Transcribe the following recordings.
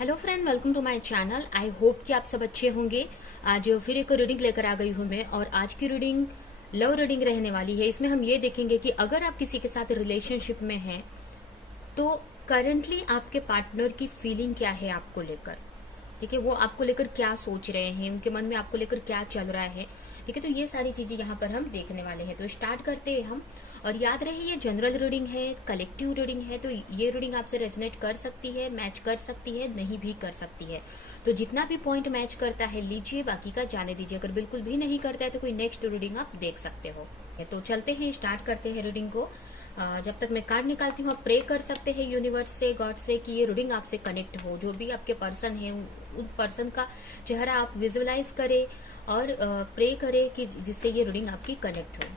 Hello friend, welcome to my channel. I hope कि आप सब अच्छे होंगे। आज फिर एक रीडिंग लेकर आ गई हूँ मैं, और आज की रीडिंग लव रीडिंग रहने वाली है। इसमें हम ये देखेंगे कि अगर आप किसी के साथ रिलेशनशिप में हैं तो करंटली आपके पार्टनर की फीलिंग क्या है आपको लेकर। ठीक है, वो आपको लेकर क्या सोच रहे हैं, उनके मन में आपको लेकर क्या चल रहा है। ठीक है, तो ये सारी चीजें यहाँ पर हम देखने वाले हैं। तो स्टार्ट करते हैं हम। और याद रहे, ये जनरल रीडिंग है, कलेक्टिव रीडिंग है, तो ये रीडिंग आपसे रेजोनेट कर सकती है, मैच कर सकती है, नहीं भी कर सकती है। तो जितना भी पॉइंट मैच करता है लीजिए, बाकी का जाने दीजिए। अगर बिल्कुल भी नहीं करता है तो कोई नेक्स्ट रीडिंग आप देख सकते हो। तो चलते हैं, स्टार्ट करते हैं रीडिंग को। जब तक मैं कार्ड निकालती हूँ, आप प्रे कर सकते हैं यूनिवर्स से, गॉड से, कि ये रीडिंग आपसे कनेक्ट हो। जो भी आपके पर्सन है, उन पर्सन का चेहरा आप विजुअलाइज करें और प्रे करें कि जिससे ये रीडिंग आपकी कनेक्ट हो।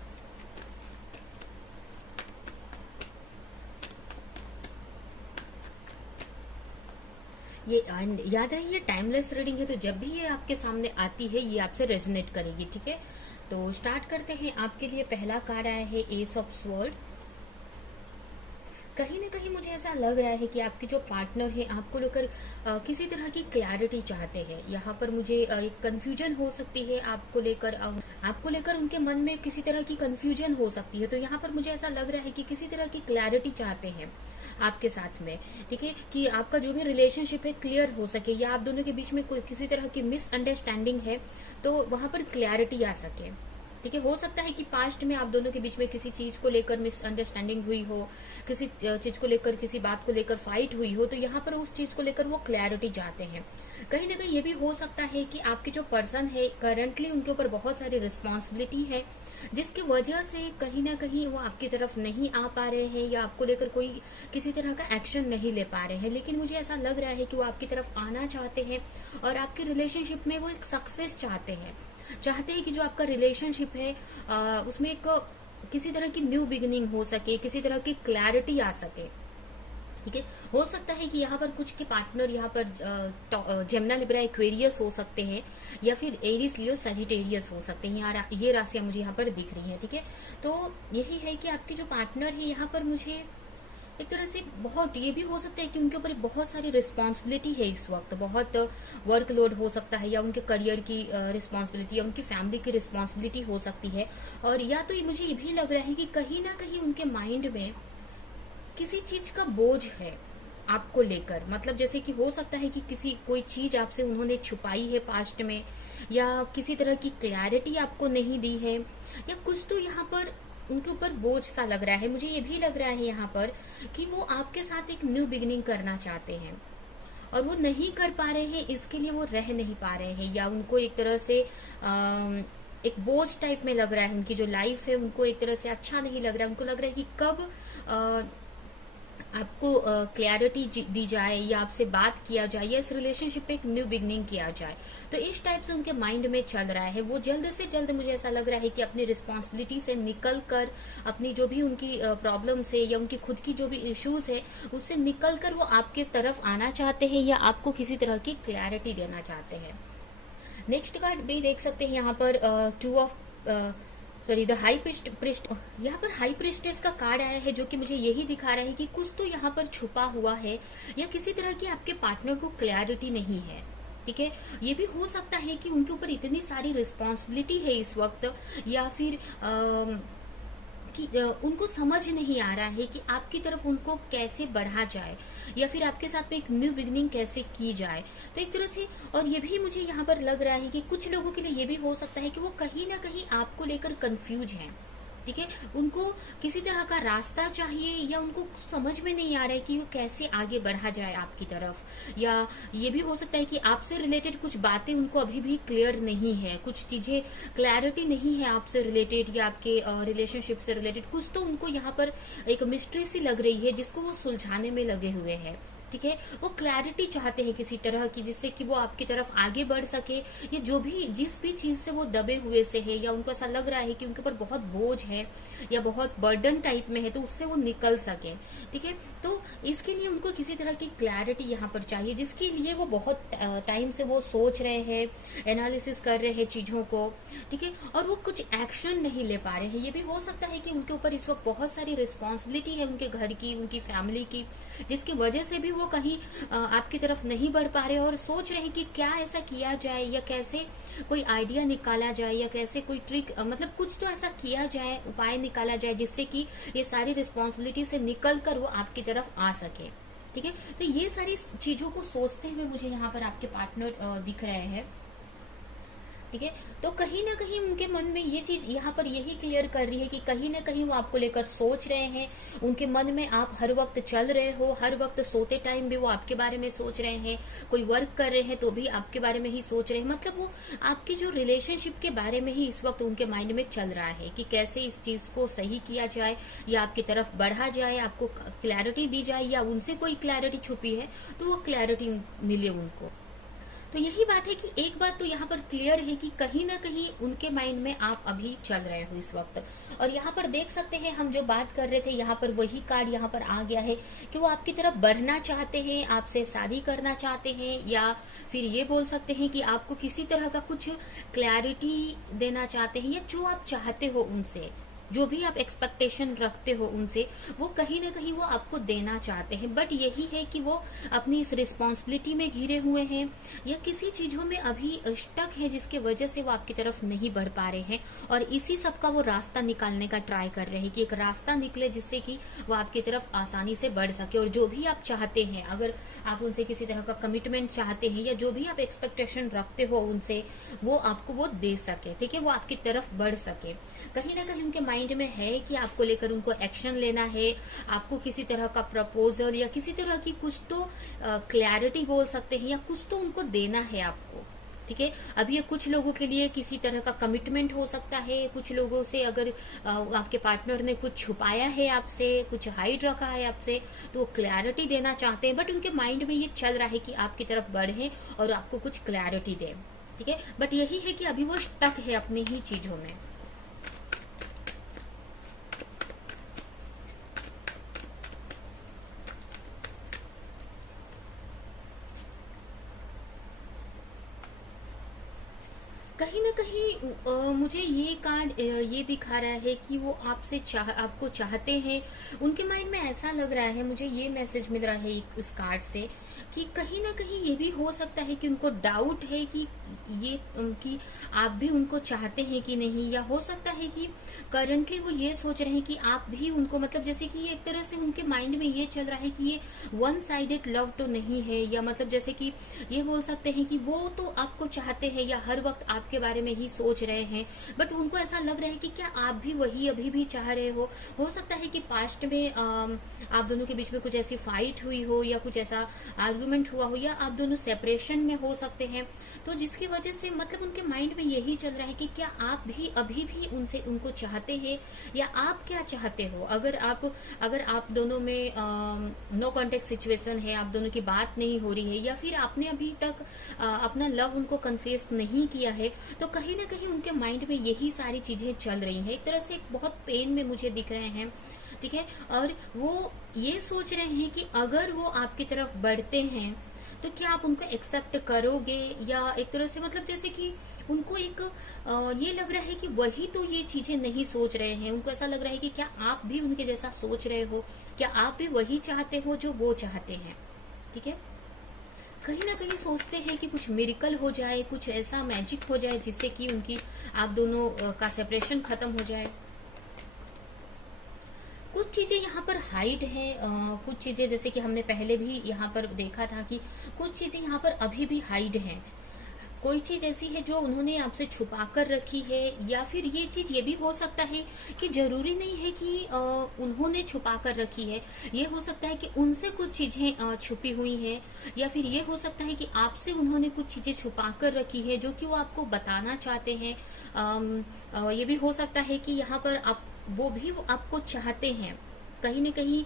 ये याद रहे, ये टाइमलेस रीडिंग है, तो जब भी ये आपके सामने आती है ये आपसे रेजोनेट करेगी। ठीक है, तो स्टार्ट करते हैं। आपके लिए पहला कार्ड आया है एस ऑफ स्वॉर्ड। कहीं ना कहीं मुझे ऐसा लग रहा है कि आपके जो पार्टनर है आपको लेकर किसी तरह की क्लैरिटी चाहते हैं। यहाँ पर मुझे एक कंफ्यूजन हो सकती है आपको लेकर उनके मन में किसी तरह की कंफ्यूजन हो सकती है। तो यहाँ पर मुझे ऐसा लग रहा है कि किसी तरह की क्लैरिटी चाहते हैं आपके साथ में। ठीक है, कि आपका जो भी रिलेशनशिप है क्लियर हो सके, या आप दोनों के बीच में कोई किसी तरह की मिसअंडरस्टैंडिंग है तो वहां पर क्लैरिटी आ सके। ठीक है, हो सकता है कि पास्ट में आप दोनों के बीच में किसी चीज को लेकर मिसअंडरस्टैंडिंग हुई हो, किसी चीज को लेकर, किसी बात को लेकर फाइट हुई हो, तो यहाँ पर उस चीज को लेकर वो क्लैरिटी चाहते हैं। कहीं ना कहीं ये भी हो सकता है कि आपके जो पर्सन है करंटली उनके ऊपर बहुत सारी रिस्पॉन्सिबिलिटी है, जिसकी वजह से कहीं ना कहीं वो आपकी तरफ नहीं आ पा रहे हैं, या आपको लेकर कोई किसी तरह का एक्शन नहीं ले पा रहे हैं। लेकिन मुझे ऐसा लग रहा है कि वो आपकी तरफ आना चाहते हैं और आपके रिलेशनशिप में वो एक सक्सेस चाहते हैं कि जो आपका रिलेशनशिप है उसमें एक किसी तरह की न्यू बिगिनिंग हो सके, किसी तरह की क्लैरिटी आ सके। ठीक है, हो सकता है कि यहाँ पर कुछ के पार्टनर यहाँ पर जेमिनी लिब्रा एक्वेरियस हो सकते हैं, या फिर एरिस लियो सजिटेरियस हो सकते हैं। ये राशियां मुझे यहाँ पर दिख रही हैं। ठीक है, तो यही है कि आपके जो पार्टनर है यहाँ पर मुझे एक तरह से बहुत, ये भी हो सकता है कि उनके ऊपर बहुत सारी रिस्पॉन्सिबिलिटी है इस वक्त, बहुत वर्कलोड हो सकता है, या उनके करियर की रिस्पॉन्सिबिलिटी, या उनकी फैमिली की रिस्पॉन्सिबिलिटी हो सकती है। और या तो मुझे ये भी लग रहा है कि कहीं ना कहीं उनके माइंड में किसी चीज का बोझ है आपको लेकर। मतलब जैसे कि हो सकता है कि कोई चीज आपसे उन्होंने छुपाई है पास्ट में, या किसी तरह की क्लैरिटी आपको नहीं दी है, या कुछ तो यहाँ पर उनके ऊपर बोझ सा लग रहा है। मुझे ये भी लग रहा है यहाँ पर कि वो आपके साथ एक न्यू बिगिनिंग करना चाहते हैं, और वो नहीं कर पा रहे हैं, इसके लिए वो रह नहीं पा रहे हैं, या उनको एक तरह से एक बोझ टाइप में लग रहा है। उनकी जो लाइफ है उनको एक तरह से अच्छा नहीं लग रहा है। उनको लग रहा है कि कब आपको क्लैरिटी दी जाए, या आपसे बात किया जाए, या इस रिलेशनशिप पे एक न्यू बिगनिंग किया जाए। तो इस टाइप से उनके माइंड में चल रहा है। वो जल्द से जल्द, मुझे ऐसा लग रहा है कि अपनी रिस्पॉन्सिबिलिटी से निकल कर, अपनी जो भी उनकी प्रॉब्लम है, या उनकी खुद की जो भी इश्यूज है, उससे निकल कर वो आपके तरफ आना चाहते हैं, या आपको किसी तरह की क्लैरिटी देना चाहते हैं। नेक्स्ट कार्ड भी देख सकते हैं यहाँ पर, two of sorry the high priest. यहाँ पर हाई प्रिस्टेस का कार्ड आया है, जो कि मुझे यही दिखा रहा है कि कुछ तो यहाँ पर छुपा हुआ है, या किसी तरह की आपके पार्टनर को क्लैरिटी नहीं है। ठीक है, ये भी हो सकता है कि उनके ऊपर इतनी सारी रिस्पॉन्सिबिलिटी है इस वक्त, या फिर कि उनको समझ नहीं आ रहा है कि आपकी तरफ उनको कैसे बढ़ा जाए, या फिर आपके साथ में एक न्यू बिगनिंग कैसे की जाए। तो एक तरह से, और ये भी मुझे यहाँ पर लग रहा है कि कुछ लोगों के लिए ये भी हो सकता है कि वो कहीं ना कहीं आपको लेकर कंफ्यूज हैं। ठीक है, उनको किसी तरह का रास्ता चाहिए, या उनको समझ में नहीं आ रहा है कि वो कैसे आगे बढ़ा जाए आपकी तरफ। या ये भी हो सकता है कि आपसे रिलेटेड कुछ बातें उनको अभी भी क्लियर नहीं है, कुछ चीजें क्लैरिटी नहीं है आपसे रिलेटेड, या आपके रिलेशनशिप से रिलेटेड कुछ तो उनको यहाँ पर एक मिस्ट्री सी लग रही है, जिसको वो सुलझाने में लगे हुए हैं। ठीक है, वो क्लैरिटी चाहते हैं किसी तरह की, जिससे कि वो आपकी तरफ आगे बढ़ सके, या जो भी जिस भी चीज से वो दबे हुए से है, या उनको ऐसा लग रहा है कि उनके ऊपर बहुत बोझ है, या बहुत बर्डन टाइप में है, तो उससे वो निकल सके। ठीक है, तो इसके लिए उनको किसी तरह की क्लैरिटी यहाँ पर चाहिए, जिसके लिए वो बहुत टाइम से वो सोच रहे हैं, एनालिसिस कर रहे हैं चीजों को। ठीक है, और वो कुछ एक्शन नहीं ले पा रहे हैं। ये भी हो सकता है कि उनके ऊपर इस वक्त बहुत सारी रिस्पॉन्सिबिलिटी है, उनके घर की, उनकी फैमिली की, जिसकी वजह से भी वो कहीं आपकी तरफ नहीं बढ़ पा रहे और सोच रहे हैं कि क्या ऐसा किया जाए या कैसे कोई आइडिया निकाला जाए या कैसे कोई ट्रिक, मतलब कुछ तो ऐसा किया जाए, उपाय निकाला जाए जिससे कि ये सारी रिस्पॉन्सिबिलिटी से निकल कर वो आपकी तरफ आ सके। ठीक है, तो ये सारी चीजों को सोचते हुए मुझे यहाँ पर आपके पार्टनर दिख रहे हैं। ठीक है, तो कहीं ना कहीं उनके मन में ये चीज यहाँ पर यही क्लियर कर रही है कि कहीं ना कहीं वो आपको लेकर सोच रहे हैं। उनके मन में आप हर वक्त चल रहे हो, हर वक्त सोते टाइम भी वो आपके बारे में सोच रहे हैं, कोई वर्क कर रहे हैं तो भी आपके बारे में ही सोच रहे हैं। मतलब वो आपकी जो रिलेशनशिप के बारे में ही इस वक्त उनके माइंड में चल रहा है कि कैसे इस चीज को सही किया जाए या आपकी तरफ बढ़ा जाए, आपको क्लैरिटी दी जाए या उनसे कोई क्लैरिटी छुपी है तो वो क्लैरिटी मिले उनको। तो यही बात है कि एक बात तो यहाँ पर क्लियर है कि कहीं ना कहीं उनके माइंड में आप अभी चल रहे हो इस वक्त। और यहाँ पर देख सकते हैं हम जो बात कर रहे थे, यहाँ पर वही कार्ड यहाँ पर आ गया है कि वो आपकी तरफ बढ़ना चाहते हैं, आपसे शादी करना चाहते हैं, या फिर ये बोल सकते हैं कि आपको किसी तरह का कुछ क्लैरिटी देना चाहते हैं, या जो आप चाहते हो उनसे, जो भी आप एक्सपेक्टेशन रखते हो उनसे, वो कहीं ना कहीं वो आपको देना चाहते हैं। बट यही है कि वो अपनी इस रिस्पॉन्सिबिलिटी में घिरे हुए हैं या किसी चीजों में अभी स्टक है जिसके वजह से वो आपकी तरफ नहीं बढ़ पा रहे हैं, और इसी सब का वो रास्ता निकालने का ट्राई कर रहे हैं कि एक रास्ता निकले जिससे कि वो आपकी तरफ आसानी से बढ़ सके। और जो भी आप चाहते हैं, अगर आप उनसे किसी तरह का कमिटमेंट चाहते हैं या जो भी आप एक्सपेक्टेशन रखते हो उनसे, वो आपको वो दे सके। ठीक है, वो आपकी तरफ बढ़ सके। कहीं ना कहीं उनके माइंड में है कि आपको लेकर उनको एक्शन लेना है, आपको किसी तरह का प्रपोजल या किसी तरह की कुछ तो क्लैरिटी बोल सकते हैं, या कुछ तो उनको देना है आपको। ठीक है, अब ये कुछ लोगों के लिए किसी तरह का कमिटमेंट हो सकता है, कुछ लोगों से अगर आपके पार्टनर ने कुछ छुपाया है आपसे, कुछ हाइड रखा है आपसे, तो वो क्लैरिटी देना चाहते हैं। बट उनके माइंड में ये चल रहा है कि आपकी तरफ बढ़े और आपको कुछ क्लैरिटी दे। ठीक है, बट यही है कि अभी वो स्टक है अपनी ही चीजों में। कहीं ना कहीं मुझे ये कार्ड ये दिखा रहा है कि वो आपको चाहते हैं। उनके माइंड में ऐसा लग रहा है, मुझे ये मैसेज मिल रहा है इस कार्ड से, कि कहीं ना कहीं ये भी हो सकता है कि उनको डाउट है कि कि आप भी उनको चाहते हैं कि नहीं, या हो सकता है कि करंटली वो ये सोच रहे हैं कि आप भी उनको, मतलब जैसे कि एक तरह से उनके माइंड में ये चल रहा है कि ये वन साइडेड लव तो नहीं है, या मतलब जैसे कि ये बोल सकते हैं कि वो तो आपको चाहते हैं या हर वक्त आपके बारे में ही सोच रहे हैं, बट उनको ऐसा लग रहा है कि क्या आप भी वही अभी भी चाह रहे हो सकता है कि पास्ट में आप दोनों के बीच में कुछ ऐसी फाइट हुई हो या कुछ ऐसा आर्गुमेंट हुआ हो, या आप दोनों सेपरेशन में हो सकते हैं, तो जिसकी वजह से मतलब उनके माइंड में यही चल रहा है कि क्या आप भी अभी भी उनको चाहते हैं, या आप क्या चाहते हो। अगर आप दोनों में नो कॉन्टेक्ट सिचुएशन है, आप दोनों की बात नहीं हो रही है, या फिर आपने अभी तक अपना लव उनको कन्फेस नहीं किया है, तो कहीं ना कहीं उनके माइंड में यही सारी चीजें चल रही हैं। एक तरह से बहुत पेन में मुझे दिख रहे हैं। ठीक है, और वो ये सोच रहे हैं कि अगर वो आपकी तरफ बढ़ते हैं तो क्या आप उनको एक्सेप्ट करोगे, या एक तरह से मतलब जैसे कि उनको एक ये लग रहा है कि वही तो ये चीजें नहीं सोच रहे हैं। उनको ऐसा लग रहा है कि क्या आप भी उनके जैसा सोच रहे हो, क्या आप भी वही चाहते हो जो वो चाहते हैं। ठीक है, कहीं ना कहीं सोचते हैं कि कुछ मिरेकल हो जाए, कुछ ऐसा मैजिक हो जाए जिससे कि उनकी आप दोनों का सेपरेशन खत्म हो जाए। कुछ चीजें यहाँ पर हाइड है, कुछ चीजें जैसे कि हमने पहले भी यहाँ पर देखा था कि कुछ चीजें यहाँ पर अभी भी हाइड हैं। कोई चीज ऐसी है जो उन्होंने आपसे छुपा कर रखी है, या फिर ये चीज ये भी हो सकता है कि जरूरी नहीं है कि उन्होंने छुपा कर रखी है। ये हो सकता है कि उनसे कुछ चीजें छुपी हुई हैं, या फिर ये हो सकता है कि आपसे उन्होंने कुछ चीजें छुपा कर रखी है जो कि वो आपको बताना चाहते हैं। ये भी हो सकता है कि यहाँ पर वो आपको चाहते हैं। कहीं न कहीं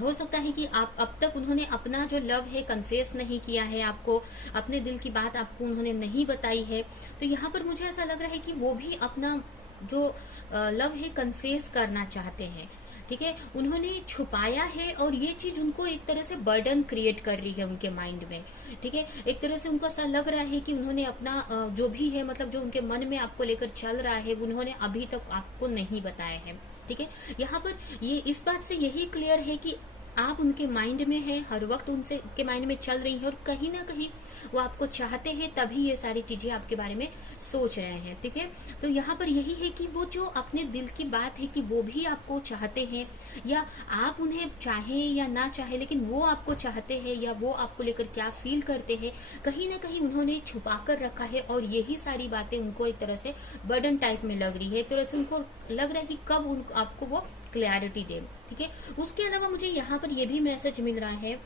हो सकता है कि आप अब तक उन्होंने अपना जो लव है कन्फेस नहीं किया है आपको, अपने दिल की बात आपको उन्होंने नहीं बताई है। तो यहाँ पर मुझे ऐसा लग रहा है कि वो भी अपना जो लव है कन्फेस करना चाहते हैं। ठीक है, उन्होंने छुपाया है और ये चीज उनको एक तरह से बर्डन क्रिएट कर रही है उनके माइंड में। ठीक है, एक तरह से उनको ऐसा लग रहा है कि उन्होंने अपना जो भी है, मतलब जो उनके मन में आपको लेकर चल रहा है, उन्होंने अभी तक आपको नहीं बताया है। ठीक है, यहाँ पर ये इस बात से यही क्लियर है कि आप उनके माइंड में हैं, हर वक्त उनसे के माइंड में चल रही हैं, और कहीं ना कहीं वो आपको चाहते हैं, तभी ये सारी चीजें आपके बारे में सोच रहे हैं। ठीक है, तो यहाँ पर यही है कि वो जो अपने दिल की बात है कि वो भी आपको चाहते हैं, या आप उन्हें चाहें या ना चाहे, लेकिन वो आपको चाहते हैं, या वो आपको लेकर क्या फील करते हैं कहीं ना कहीं उन्होंने छुपा कर रखा है। और यही सारी बातें उनको एक तरह से बर्डन टाइप में लग रही है, एक तरह से उनको लग रहा है कि कब आपको वो क्लैरिटी दे। ठीक है, उसके अलावा मुझे यहाँ पर यह भी मैसेज मिल रहा है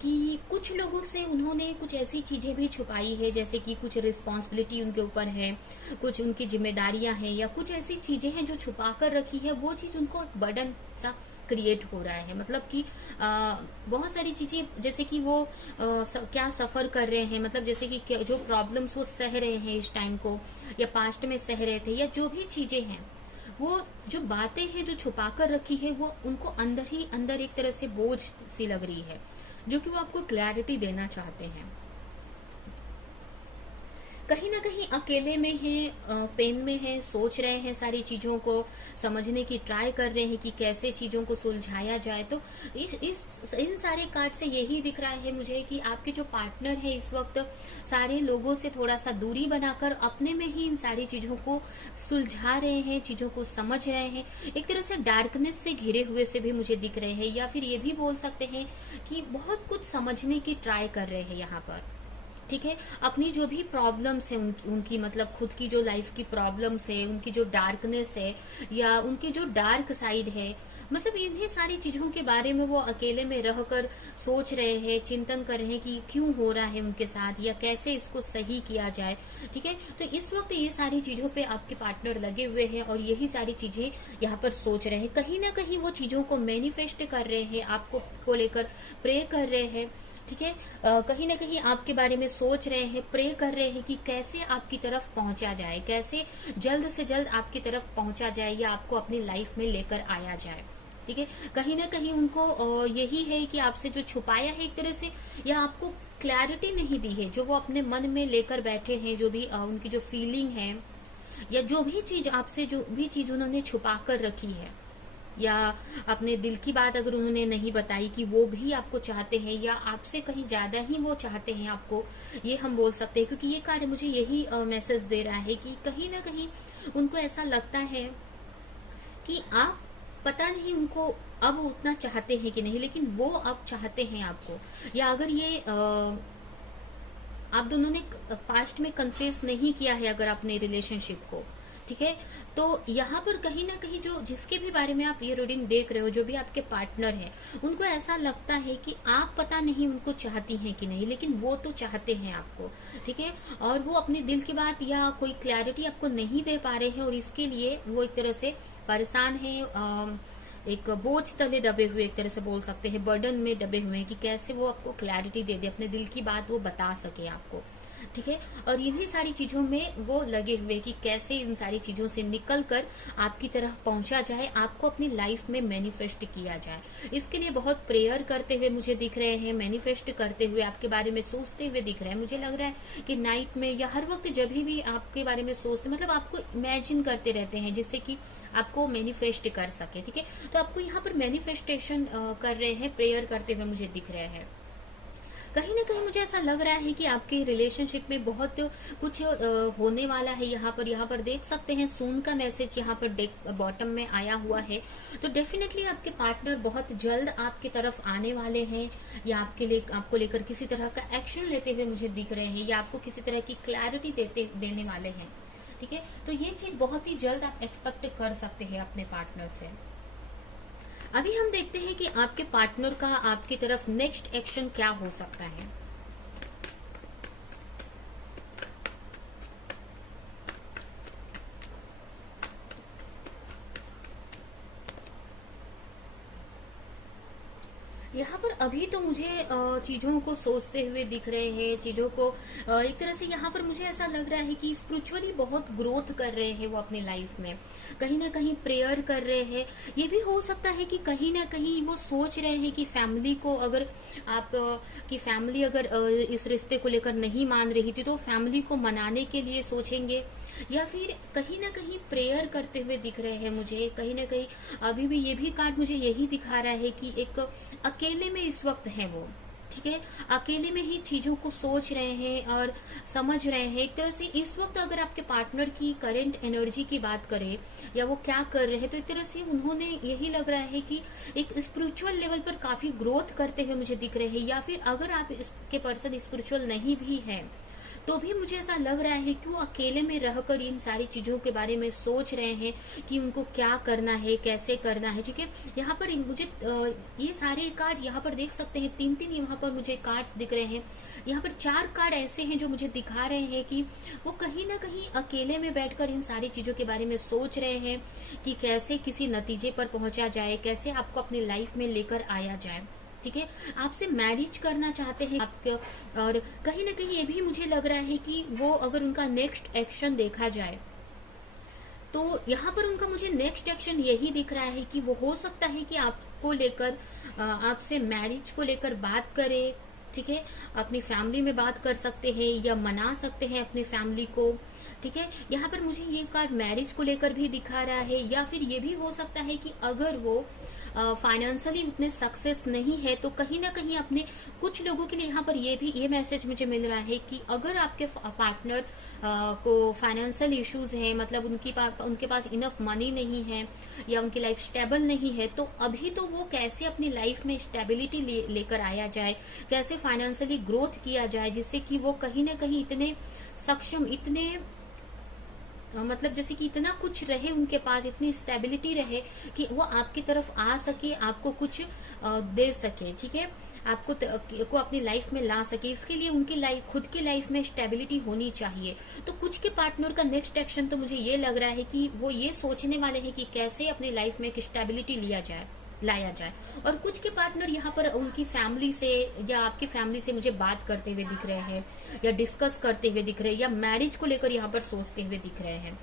कि कुछ लोगों से उन्होंने कुछ ऐसी चीजें भी छुपाई है, जैसे कि कुछ रिस्पॉन्सिबिलिटी उनके ऊपर है, कुछ उनकी जिम्मेदारियां हैं, या कुछ ऐसी चीजें हैं जो छुपा कर रखी है, वो चीज उनको बर्डन सा क्रिएट हो रहा है। मतलब कि बहुत सारी चीजें, जैसे कि वो क्या सफर कर रहे हैं, मतलब जैसे कि जो प्रॉब्लम्स वो सह रहे हैं इस टाइम को, या पास्ट में सह रहे थे, या जो भी चीजें हैं, वो जो बातें हैं जो छुपा कर रखी है, वो उनको अंदर ही अंदर एक तरह से बोझ सी लग रही है, जो कि वो आपको क्लैरिटी देना चाहते हैं। कहीं ना कहीं अकेले में है, पेन में है, सोच रहे हैं, सारी चीजों को समझने की ट्राई कर रहे हैं कि कैसे चीजों को सुलझाया जाए। तो इन सारे कार्ड से यही दिख रहा है मुझे कि आपके जो पार्टनर है इस वक्त सारे लोगों से थोड़ा सा दूरी बनाकर अपने में ही इन सारी चीजों को सुलझा रहे हैं, चीजों को समझ रहे हैं। एक तरह से डार्कनेस से घिरे हुए से भी मुझे दिख रहे हैं, या फिर ये भी बोल सकते हैं कि बहुत कुछ समझने की ट्राई कर रहे हैं यहाँ पर। ठीक है, अपनी जो भी प्रॉब्लम्स है उनकी मतलब खुद की जो लाइफ की प्रॉब्लम्स है, उनकी जो डार्कनेस है, या उनकी जो डार्क साइड है, मतलब इन्हीं सारी चीजों के बारे में वो अकेले में रहकर सोच रहे हैं, चिंतन कर रहे हैं कि क्यों हो रहा है उनके साथ, या कैसे इसको सही किया जाए। ठीक है, तो इस वक्त ये सारी चीजों पे आपके पार्टनर लगे हुए हैं, और यही सारी चीजें यहाँ पर सोच रहे हैं। कहीं ना कहीं वो चीजों को मैनिफेस्ट कर रहे हैं, आपको को लेकर प्रे कर रहे हैं। ठीक है, कहीं ना कहीं आपके बारे में सोच रहे हैं, प्रे कर रहे हैं कि कैसे आपकी तरफ पहुंचा जाए, कैसे जल्द से जल्द आपकी तरफ पहुंचा जाए, या आपको अपनी लाइफ में लेकर आया जाए। ठीक है, कहीं ना कहीं उनको यही है कि आपसे जो छुपाया है एक तरह से, या आपको क्लैरिटी नहीं दी है, जो वो अपने मन में लेकर बैठे हैं, जो भी उनकी जो फीलिंग है, या जो भी चीज आपसे, जो भी चीज उन्होंने छुपा कर रखी है, या अपने दिल की बात अगर उन्होंने नहीं बताई कि वो भी आपको चाहते हैं, या आपसे कहीं ज्यादा ही वो चाहते हैं आपको, ये हम बोल सकते हैं। क्योंकि ये कार्ड मुझे यही मैसेज दे रहा है कि कहीं ना कहीं उनको ऐसा लगता है कि आप, पता नहीं उनको अब उतना चाहते हैं कि नहीं, लेकिन वो अब चाहते हैं आपको। या अगर ये आप दोनों ने पास्ट में कन्फेस नहीं किया है अगर अपने रिलेशनशिप को, ठीक है, तो यहाँ पर कहीं ना कहीं जो जिसके भी बारे में आप ये रीडिंग देख रहे हो, जो भी आपके पार्टनर है, उनको ऐसा लगता है कि आप पता नहीं उनको चाहती हैं कि नहीं, लेकिन वो तो चाहते हैं आपको। ठीक है, और वो अपने दिल की बात या कोई क्लैरिटी आपको नहीं दे पा रहे हैं, और इसके लिए वो एक तरह से परेशान है, एक बोझ तले दबे हुए, एक तरह से बोल सकते हैं बर्डन में दबे हुए हैं कि कैसे वो आपको क्लैरिटी दे दे, अपने दिल की बात वो बता सके आपको। ठीक है, और इन्हीं सारी चीजों में वो लगे हुए कि कैसे इन सारी चीजों से निकलकर आपकी तरफ पहुंचा जाए, आपको अपनी लाइफ में मैनिफेस्ट किया जाए। इसके लिए बहुत प्रेयर करते हुए मुझे दिख रहे हैं, मैनिफेस्ट करते हुए, आपके बारे में सोचते हुए दिख रहे हैं। मुझे लग रहा है कि नाइट में या हर वक्त जब भी आपके बारे में सोचते, मतलब आपको इमेजिन करते रहते हैं जिससे कि आपको मैनिफेस्ट कर सके। ठीक है, तो आपको यहाँ पर मैनिफेस्टेशन कर रहे हैं, प्रेयर करते हुए मुझे दिख रहे हैं। कहीं ना कहीं मुझे ऐसा लग रहा है कि आपके रिलेशनशिप में बहुत कुछ होने वाला है। यहाँ पर देख सकते हैं सून का मैसेज यहाँ पर बॉटम में आया हुआ है। तो डेफिनेटली आपके पार्टनर बहुत जल्द आपकी तरफ आने वाले हैं, या आपको लेकर किसी तरह का एक्शन लेते हुए मुझे दिख रहे हैं, या आपको किसी तरह की क्लैरिटी देने वाले हैं। ठीक है, तो ये चीज बहुत ही जल्द आप एक्सपेक्ट कर सकते हैं अपने पार्टनर से। अभी हम देखते हैं कि आपके पार्टनर का आपकी तरफ नेक्स्ट एक्शन क्या हो सकता है। यहाँ पर अभी तो मुझे चीजों को सोचते हुए दिख रहे हैं, चीजों को एक तरह से यहाँ पर मुझे ऐसा लग रहा है कि स्पिरिचुअली बहुत ग्रोथ कर रहे हैं वो अपनी लाइफ में, कहीं ना कहीं प्रेयर कर रहे हैं। ये भी हो सकता है कि कहीं ना कहीं वो सोच रहे हैं कि फैमिली को अगर की फैमिली अगर इस रिश्ते को लेकर नहीं मान रही थी, तो फैमिली को मनाने के लिए सोचेंगे, या फिर कहीं ना कहीं प्रेयर करते हुए दिख रहे हैं मुझे, कहीं ना कहीं अभी भी ये भी कार्ड मुझे यही दिखा रहा है कि एक अकेले में इस वक्त है वो, ठीक है, अकेले में ही चीजों को सोच रहे हैं और समझ रहे हैं। एक तरह से इस वक्त अगर आपके पार्टनर की करंट एनर्जी की बात करें या वो क्या कर रहे हैं, तो एक तरह से उन्होंने यही लग रहा है कि एक स्पिरिचुअल लेवल पर काफी ग्रोथ करते हुए मुझे दिख रहे हैं। या फिर अगर आप इसके पर्सन स्पिरिचुअल नहीं भी है तो भी मुझे ऐसा लग रहा है कि वो अकेले में रहकर इन सारी चीजों के बारे में सोच रहे हैं कि उनको क्या करना है, कैसे करना है, ठीक है। यहाँ पर मुझे ये सारे कार्ड यहाँ पर देख सकते हैं, 3-3 यहाँ पर मुझे कार्ड्स दिख रहे हैं। यहाँ पर 4 कार्ड ऐसे हैं जो मुझे दिखा रहे हैं कि वो कहीं ना कहीं अकेले में बैठकर इन सारी चीजों के बारे में सोच रहे हैं कि कैसे किसी नतीजे पर पहुंचा जाए, कैसे आपको अपनी लाइफ में लेकर आया जाए, ठीक है। आपसे मैरिज करना चाहते हैं आपके, और कहीं ना कहीं ये भी मुझे लग रहा है कि वो अगर उनका नेक्स्ट एक्शन देखा जाए तो यहाँ पर उनका मुझे नेक्स्ट एक्शन यही दिख रहा है कि वो हो सकता है कि आपको लेकर आपसे मैरिज को लेकर बात करे, ठीक है। अपनी फैमिली में बात कर सकते हैं या मना सकते हैं अपनी फैमिली को, ठीक है। यहाँ पर मुझे ये कार्ड मैरिज को लेकर भी दिखा रहा है। या फिर ये भी हो सकता है कि अगर वो फाइनेंशियली उतने सक्सेस नहीं है तो कहीं ना कहीं अपने कुछ लोगों के लिए यहाँ पर ये मैसेज मुझे मिल रहा है कि अगर आपके पार्टनर को फाइनेंशियल इश्यूज हैं, मतलब उनके पास इनफ मनी नहीं है या उनकी लाइफ स्टेबल नहीं है, तो अभी तो वो कैसे अपनी लाइफ में स्टेबिलिटी लेकर आया जाए, कैसे फाइनेंशियली ग्रोथ किया जाए, जिससे कि वो कहीं ना कहीं इतने सक्षम, इतने मतलब जैसे कि इतना कुछ रहे उनके पास, इतनी स्टेबिलिटी रहे कि वो आपकी तरफ आ सके, आपको कुछ दे सके, ठीक है, आपको को अपनी लाइफ में ला सके। इसके लिए उनकी लाइफ, खुद की लाइफ में स्टेबिलिटी होनी चाहिए। तो कुछ के पार्टनर का नेक्स्ट एक्शन तो मुझे ये लग रहा है कि वो ये सोचने वाले हैं कि कैसे अपनी लाइफ में एक स्टेबिलिटी लाया जाए। और कुछ के पार्टनर यहाँ पर उनकी फैमिली से या आपकी फैमिली से मुझे बात करते हुए दिख रहे हैं, या डिस्कस करते हुए दिख रहे हैं, या मैरिज को लेकर यहाँ पर सोचते हुए दिख रहे हैं।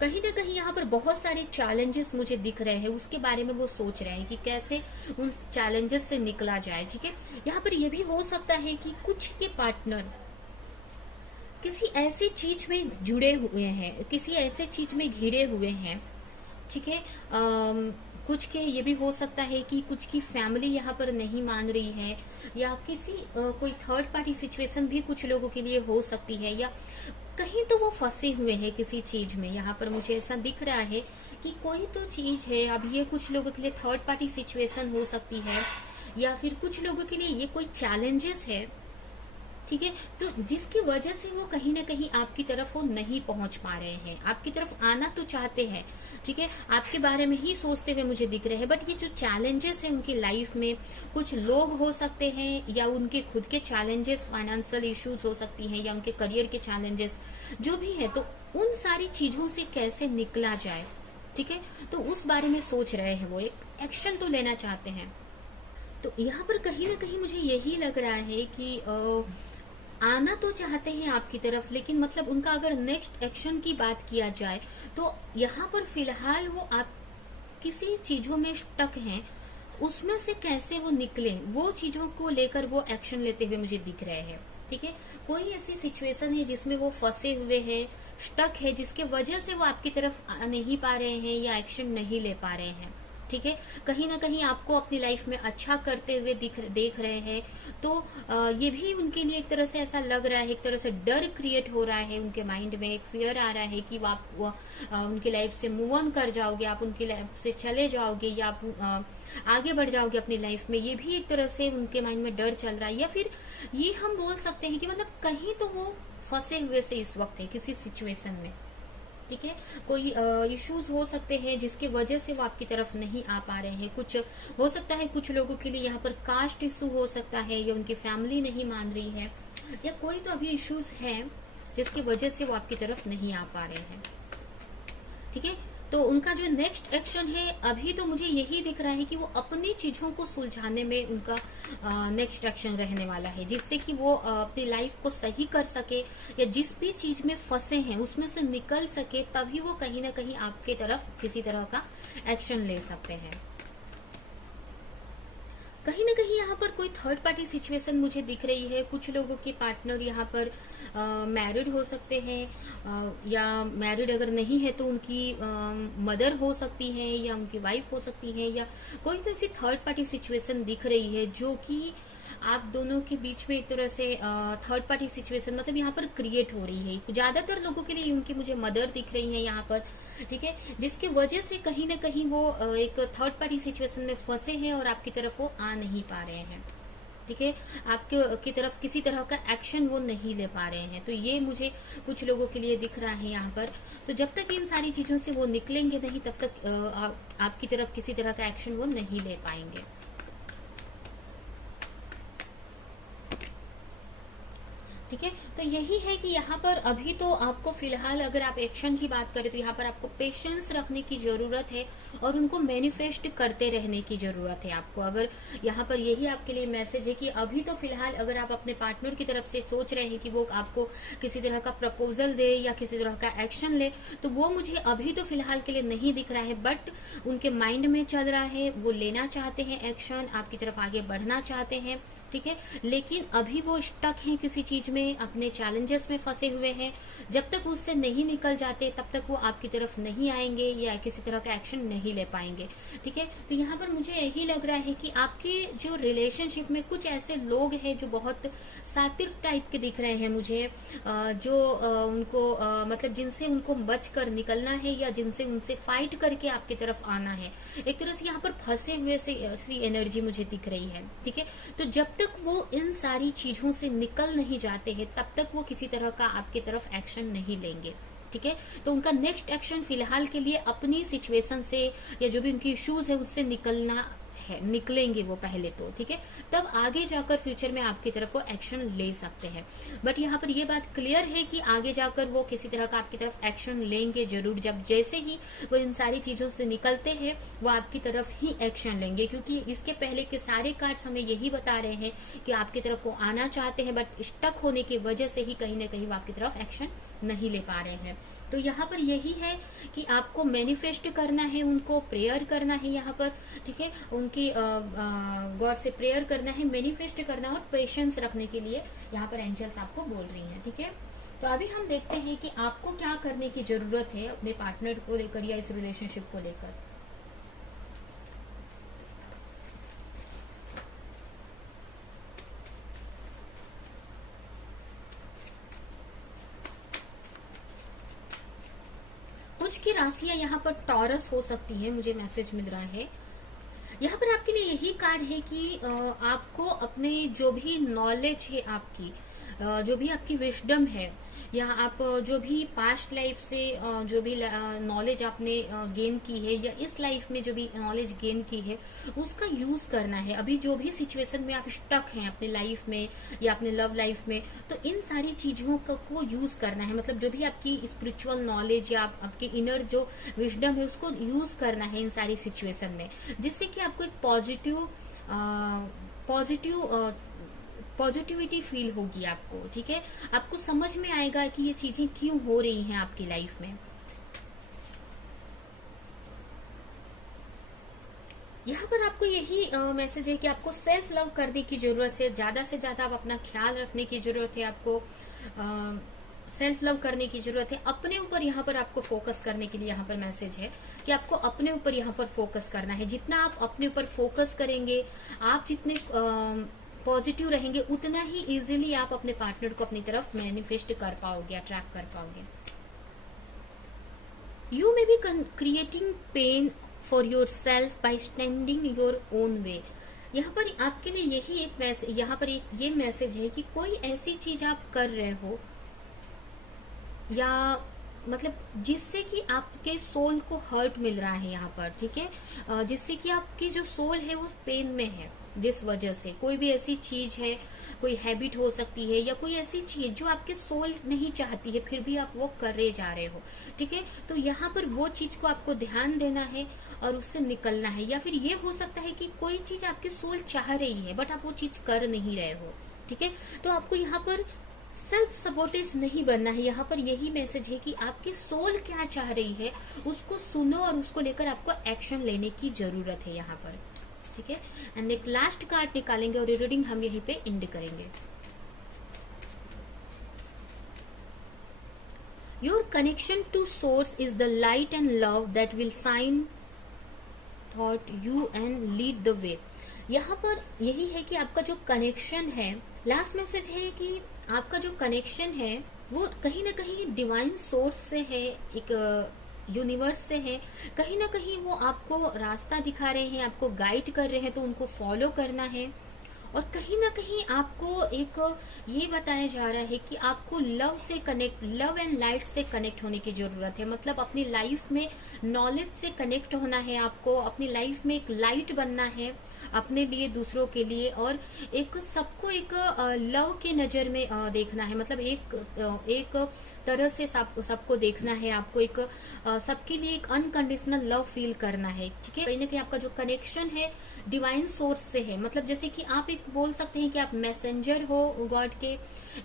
कहीं ना कहीं यहाँ पर बहुत सारे चैलेंजेस मुझे दिख रहे हैं, उसके बारे में वो सोच रहे हैं कि कैसे उन चैलेंजेस से निकला जाए, ठीक है। यहाँ पर यह भी हो सकता है कि कुछ के पार्टनर किसी ऐसी चीज में जुड़े हुए हैं, किसी ऐसे चीज में घिरे हुए हैं, ठीक है। कुछ के ये भी हो सकता है कि कुछ की फैमिली यहाँ पर नहीं मान रही है, या किसी कोई थर्ड पार्टी सिचुएशन भी कुछ लोगों के लिए हो सकती है, या कहीं तो वो फंसे हुए हैं किसी चीज में। यहाँ पर मुझे ऐसा दिख रहा है कि कोई तो चीज है, अब ये कुछ लोगों के लिए थर्ड पार्टी सिचुएशन हो सकती है, या फिर कुछ लोगों के लिए ये कोई चैलेंजेस है, ठीक है। तो जिसकी वजह से वो कहीं ना कहीं आपकी तरफ वो नहीं पहुंच पा रहे हैं, आपकी तरफ आना तो चाहते हैं, ठीक है, आपके बारे में ही सोचते हुए मुझे दिख रहे हैं, बट ये जो चैलेंजेस है उनकी लाइफ में, कुछ लोग हो सकते हैं, या उनके खुद के चैलेंजेस, फाइनेंशियल इश्यूज हो सकती हैं, या उनके करियर के चैलेंजेस जो भी है, तो उन सारी चीजों से कैसे निकला जाए, ठीक है, तो उस बारे में सोच रहे हैं, वो एक एक्शन तो लेना चाहते हैं। तो यहाँ पर कहीं ना कहीं मुझे यही लग रहा है कि आना तो चाहते हैं आपकी तरफ, लेकिन मतलब उनका अगर नेक्स्ट एक्शन की बात किया जाए तो यहाँ पर फिलहाल वो आप किसी चीजों में स्टक हैं, उसमें से कैसे वो निकले, वो चीजों को लेकर वो एक्शन लेते हुए मुझे दिख रहे हैं, ठीक है। कोई ऐसी सिचुएशन है जिसमें वो फंसे हुए हैं, स्टक है, जिसके वजह से वो आपकी तरफ आ नहीं पा रहे हैं या एक्शन नहीं ले पा रहे हैं, ठीक है। कहीं ना कहीं आपको अपनी लाइफ में अच्छा करते हुए देख रहे हैं, तो ये भी उनके लिए एक तरह से ऐसा लग रहा है, एक तरह से डर क्रिएट हो रहा है उनके माइंड में, एक फियर आ रहा है कि आप उनकी लाइफ से मूव ऑन कर जाओगे, आप उनकी लाइफ से चले जाओगे, या आप आगे बढ़ जाओगे अपनी लाइफ में। ये भी एक तरह से उनके माइंड में डर चल रहा है, या फिर ये हम बोल सकते हैं कि मतलब कहीं तो वो फंसे हुए से इस वक्त है किसी सिचुएशन में, ठीक है। कोई इश्यूज हो सकते हैं जिसकी वजह से वो आपकी तरफ नहीं आ पा रहे हैं। कुछ हो सकता है कुछ लोगों के लिए यहाँ पर कास्ट इशू हो सकता है, या उनकी फैमिली नहीं मान रही है, या कोई तो अभी इश्यूज हैं जिसकी वजह से वो आपकी तरफ नहीं आ पा रहे हैं, ठीक है। तो उनका जो नेक्स्ट एक्शन है अभी तो मुझे यही दिख रहा है कि वो अपनी चीजों को सुलझाने में उनका नेक्स्ट एक्शन रहने वाला है, जिससे कि वो अपनी लाइफ को सही कर सके, या जिस भी चीज में फंसे हैं उसमें से निकल सके, तभी वो कहीं ना कहीं आपके तरफ किसी तरह का एक्शन ले सकते हैं। कहीं ना कहीं यहाँ पर कोई थर्ड पार्टी सिचुएशन मुझे दिख रही है। कुछ लोगों के पार्टनर यहाँ पर मैरिड हो सकते हैं, या मैरिड अगर नहीं है तो उनकी मदर हो सकती है, या उनकी वाइफ हो सकती है, या कोई तो ऐसी थर्ड पार्टी सिचुएशन दिख रही है जो कि आप दोनों के बीच में एक तरह से थर्ड पार्टी सिचुएशन मतलब यहाँ पर क्रिएट हो रही है। ज्यादातर लोगों के लिए उनकी मुझे मदर दिख रही है यहाँ पर, ठीक है, जिसकी वजह से कहीं ना कहीं वो एक थर्ड पार्टी सिचुएशन में फंसे हैं और आपकी तरफ वो आ नहीं पा रहे हैं, ठीक है, आपके की तरफ किसी तरह का एक्शन वो नहीं ले पा रहे हैं। तो ये मुझे कुछ लोगों के लिए दिख रहा है यहाँ पर। तो जब तक इन सारी चीजों से वो निकलेंगे नहीं तब तक आपकी तरफ किसी तरह का एक्शन वो नहीं ले पाएंगे। ठीक है, तो यही है कि यहाँ पर अभी तो आपको फिलहाल अगर आप एक्शन की बात करें तो यहाँ पर आपको पेशेंस रखने की जरूरत है और उनको मैनिफेस्ट करते रहने की जरूरत है आपको। अगर यहाँ पर यही आपके लिए मैसेज है कि अभी तो फिलहाल अगर आप अपने पार्टनर की तरफ से सोच रहे हैं कि वो आपको किसी तरह का प्रपोजल दे या किसी तरह का एक्शन ले, तो वो मुझे अभी तो फिलहाल के लिए नहीं दिख रहा है, बट उनके माइंड में चल रहा है, वो लेना चाहते हैं एक्शन, आपकी तरफ आगे बढ़ना चाहते हैं, ठीक है, लेकिन अभी वो स्टक हैं किसी चीज में, अपने चैलेंजेस में फंसे हुए हैं। जब तक उससे नहीं निकल जाते तब तक वो आपकी तरफ नहीं आएंगे या किसी तरह का एक्शन नहीं ले पाएंगे, ठीक है। तो यहाँ पर मुझे यही लग रहा है कि आपके जो रिलेशनशिप में कुछ ऐसे लोग हैं जो बहुत सात्विक टाइप के दिख रहे हैं मुझे, जो उनको मतलब जिनसे उनको बच कर निकलना है या जिनसे उनसे फाइट करके आपकी तरफ आना है। एक तरह से यहाँ पर फंसे हुए सी एनर्जी मुझे दिख रही है, ठीक है। तो जब तक वो इन सारी चीजों से निकल नहीं जाते हैं तब तक वो किसी तरह का आपकी तरफ एक्शन नहीं लेंगे, ठीक है। तो उनका नेक्स्ट एक्शन फिलहाल के लिए अपनी सिचुएशन से या जो भी उनकी इश्यूज है उससे निकलना है, निकलेंगे वो पहले तो, ठीक है, तब आगे जाकर फ्यूचर में आपकी तरफ वो एक्शन ले सकते हैं। बट यहाँ पर ये बात क्लियर है कि आगे जाकर वो किसी तरह का आपकी तरफ एक्शन लेंगे जरूर। जब जैसे ही वो इन सारी चीजों से निकलते हैं वो आपकी तरफ ही एक्शन लेंगे, क्योंकि इसके पहले के सारे कार्ड्स हमें यही बता रहे हैं कि आपकी तरफ वो आना चाहते हैं, बट स्टक होने की वजह से ही कहीं ना कहीं वो आपकी तरफ एक्शन नहीं ले पा रहे हैं। तो यहाँ पर यही है कि आपको मैनिफेस्ट करना है, उनको प्रेयर करना है यहाँ पर, ठीक है, उनकी गॉड से प्रेयर करना है, मैनिफेस्ट करना और पेशेंस रखने के लिए यहाँ पर एंजल्स आपको बोल रही हैं, ठीक है। तो अभी हम देखते हैं कि आपको क्या करने की जरूरत है अपने पार्टनर को लेकर या इस रिलेशनशिप को लेकर। कुछ की राशियां यहाँ पर टॉरस हो सकती है, मुझे मैसेज मिल रहा है। यहाँ पर आपके लिए यही कार्ड है कि आपको अपने जो भी नॉलेज है आपकी, जो भी आपकी विजडम है, या आप जो भी पास्ट लाइफ से जो भी नॉलेज आपने गेन की है या इस लाइफ में जो भी नॉलेज गेन की है उसका यूज करना है। अभी जो भी सिचुएशन में आप स्टक हैं अपने लाइफ में या अपने लव लाइफ में, तो इन सारी चीजों को यूज करना है। मतलब जो भी आपकी स्पिरिचुअल नॉलेज या आपके इनर जो विजडम है उसको यूज करना है इन सारी सिचुएशन में, जिससे कि आपको एक पॉजिटिविटी फील होगी आपको, ठीक है। आपको समझ में आएगा कि ये चीजें क्यों हो रही हैं आपकी लाइफ में। यहाँ पर आपको यही मैसेज है कि आपको सेल्फ लव करने की जरूरत है, ज्यादा से ज्यादा आप अपना ख्याल रखने की जरूरत है, आपको सेल्फ लव करने की जरूरत है। अपने ऊपर यहाँ पर आपको फोकस करने के लिए यहाँ पर मैसेज है कि आपको अपने ऊपर यहाँ पर फोकस करना है। जितना आप अपने ऊपर फोकस करेंगे, आप जितने पॉजिटिव रहेंगे, उतना ही इजीली आप अपने पार्टनर को अपनी तरफ मैनिफेस्ट कर पाओगे, अट्रैक्ट कर पाओगे। You may be creating pain for yourself by standing your own way. यहाँ पर आपके लिए यही एक मैसेज, यहाँ पर एक ये मैसेज है कि कोई ऐसी चीज आप कर रहे हो या मतलब जिससे कि आपके सोल को हर्ट मिल रहा है यहाँ पर, ठीक है, जिससे कि आपकी जो सोल है वो पेन में है। जिस वजह से कोई भी ऐसी चीज है, कोई हैबिट हो सकती है या कोई ऐसी चीज जो आपके सोल नहीं चाहती है फिर भी आप वो कर रहे जा रहे हो, ठीक है। तो यहाँ पर वो चीज को आपको ध्यान देना है और उससे निकलना है। या फिर ये हो सकता है कि कोई चीज आपकी सोल चाह रही है बट आप वो चीज कर नहीं रहे हो, ठीक है। तो आपको यहाँ पर सेल्फ सपोर्टिव नहीं बनना है। यहाँ पर यही मैसेज है कि आपकी सोल क्या चाह रही है उसको सुनो और उसको लेकर आपको एक्शन लेने की जरूरत है यहाँ पर। ठीक है। एंड एक लास्ट कार्ड निकालेंगे और ये रीडिंग हम यहीं पे एंड करेंगे। Your connection to source is the light and love that will shine thought you and lead the way. यहाँ पर यही है कि आपका जो कनेक्शन है, लास्ट मैसेज है कि आपका जो कनेक्शन है वो कहीं ना कहीं डिवाइन सोर्स से है, एक यूनिवर्स से है। कहीं ना कहीं वो आपको रास्ता दिखा रहे हैं, आपको गाइड कर रहे हैं, तो उनको फॉलो करना है। और कहीं ना कहीं आपको एक ये बताया जा रहा है कि आपको लव से कनेक्ट, लव एंड लाइट से कनेक्ट होने की जरूरत है। मतलब अपनी लाइफ में नॉलेज से कनेक्ट होना है, आपको अपनी लाइफ में एक लाइट बनना है अपने लिए, दूसरों के लिए, और एक सबको एक लव के नजर में देखना है। मतलब एक तरह से सबको देखना है आपको, एक सबके लिए एक अनकंडीशनल लव फील करना है, ठीक है। कहीं ना कहीं आपका जो कनेक्शन है डिवाइन सोर्स से है। मतलब जैसे कि आप एक बोल सकते हैं कि आप मैसेंजर हो गॉड के,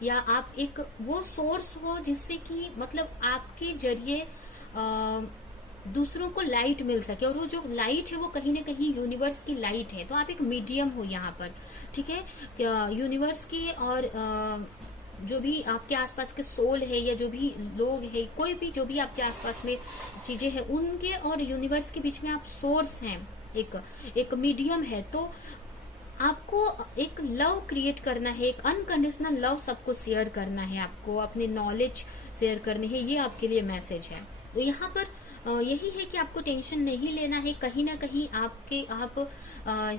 या आप एक वो सोर्स हो जिससे कि मतलब आपके जरिए दूसरों को लाइट मिल सके। और वो जो लाइट है वो कहीं ना कहीं यूनिवर्स की लाइट है। तो आप एक मीडियम हो यहाँ पर, ठीक है। यूनिवर्स की और जो भी आपके आसपास के सोल है, या जो भी लोग है, कोई भी जो भी आपके आसपास में चीजें हैं, उनके और यूनिवर्स के बीच में आप सोर्स हैं, एक मीडियम है। तो आपको एक लव क्रिएट करना है, एक अनकंडीशनल लव सबको शेयर करना है, आपको अपने नॉलेज शेयर करनी है। ये आपके लिए मैसेज है। तो यहाँ पर यही है कि आपको टेंशन नहीं लेना है। कहीं ना कहीं आप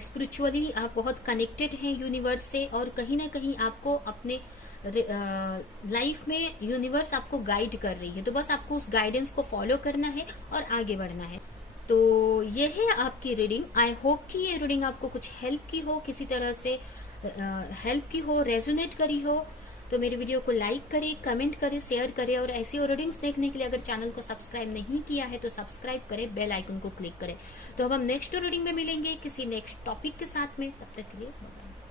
स्पिरिचुअली आप बहुत कनेक्टेड हैं यूनिवर्स से, और कहीं ना कहीं आपको अपने लाइफ में यूनिवर्स आपको गाइड कर रही है। तो बस आपको उस गाइडेंस को फॉलो करना है और आगे बढ़ना है। तो ये है आपकी रीडिंग। आई होप कि ये रीडिंग आपको कुछ हेल्प की हो, किसी तरह से हेल्प की हो, रेजोनेट करी हो। तो मेरे वीडियो को लाइक करें, कमेंट करें, शेयर करें, और ऐसी और रीडिंग्स देखने के लिए अगर चैनल को सब्सक्राइब नहीं किया है तो सब्सक्राइब करें, बेल आइकन को क्लिक करें। तो अब हम नेक्स्ट रीडिंग में मिलेंगे किसी नेक्स्ट टॉपिक के साथ में। तब तक के लिए